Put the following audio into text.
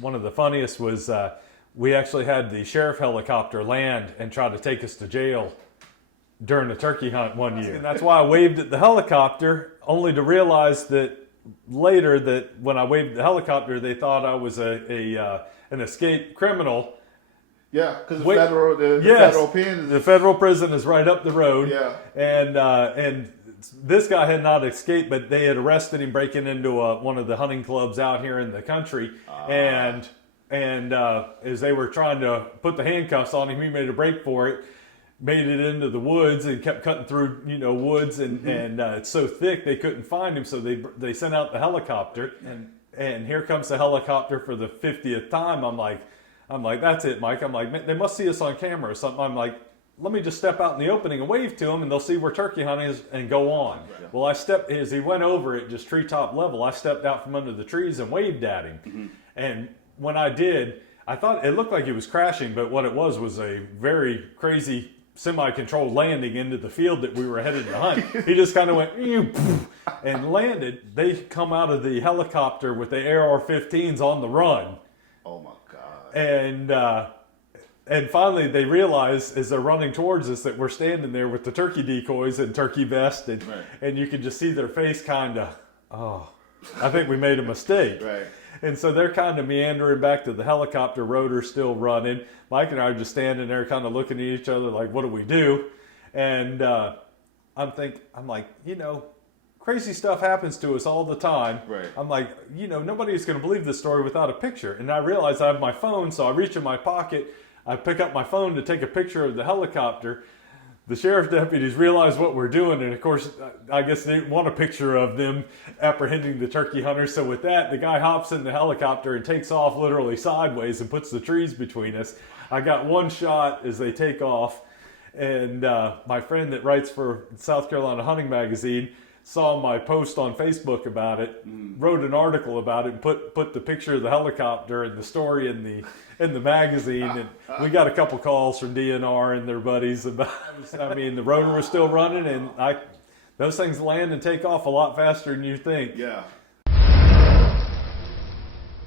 One of the funniest was we actually had the sheriff helicopter land and try to take us to jail during the turkey hunt one year. And that's why I waved at the helicopter, only to realize that later that when I waved at the helicopter, they thought I was an escaped criminal. Yeah, because the federal pen. The federal prison is right up the road. Yeah. And this guy had not escaped, but they had arrested him breaking into one of the hunting clubs out here in the country. And as they were trying to put the handcuffs on him, he made a break for it, made it into the woods and kept cutting through, woods. And it's so thick they couldn't find him. So they sent out the helicopter. And here comes the helicopter for the 50th time. I'm like, that's it, Mike. I'm like, they must see us on camera or something. I'm like, let me just step out in the opening and wave to them, and they'll see we're turkey hunting and go on. Right. Well, as he went over at just treetop level, I stepped out from under the trees and waved at him. Mm-hmm. And when I did, I thought it looked like he was crashing, but what it was a very crazy semi-controlled landing into the field that we were headed to hunt. He just kind of went and landed. They come out of the helicopter with the AR-15s on the run. Oh my God. And finally they realize as they're running towards us that we're standing there with the turkey decoys and turkey vest, and you can just see their face kind of, I think we made a mistake. Right. And so they're kind of meandering back to the helicopter, rotor still running. Mike and I are just standing there kind of looking at each other like, what do we do? And I'm like, crazy stuff happens to us all the time. Right. I'm like, nobody's going to believe this story without a picture. And I realize I have my phone, so I reach in my pocket. I pick up my phone to take a picture of the helicopter. The sheriff's deputies realize what we're doing, and of course, I guess they want a picture of them apprehending the turkey hunters. So with that, the guy hops in the helicopter and takes off literally sideways and puts the trees between us. I got one shot as they take off, and my friend that writes for South Carolina Hunting Magazine saw my post on Facebook about it, wrote an article about it, and put the picture of the helicopter and the story in the magazine, and we got a couple calls from DNR and their buddies about. The rotor was still running, and those things land and take off a lot faster than you think. Yeah.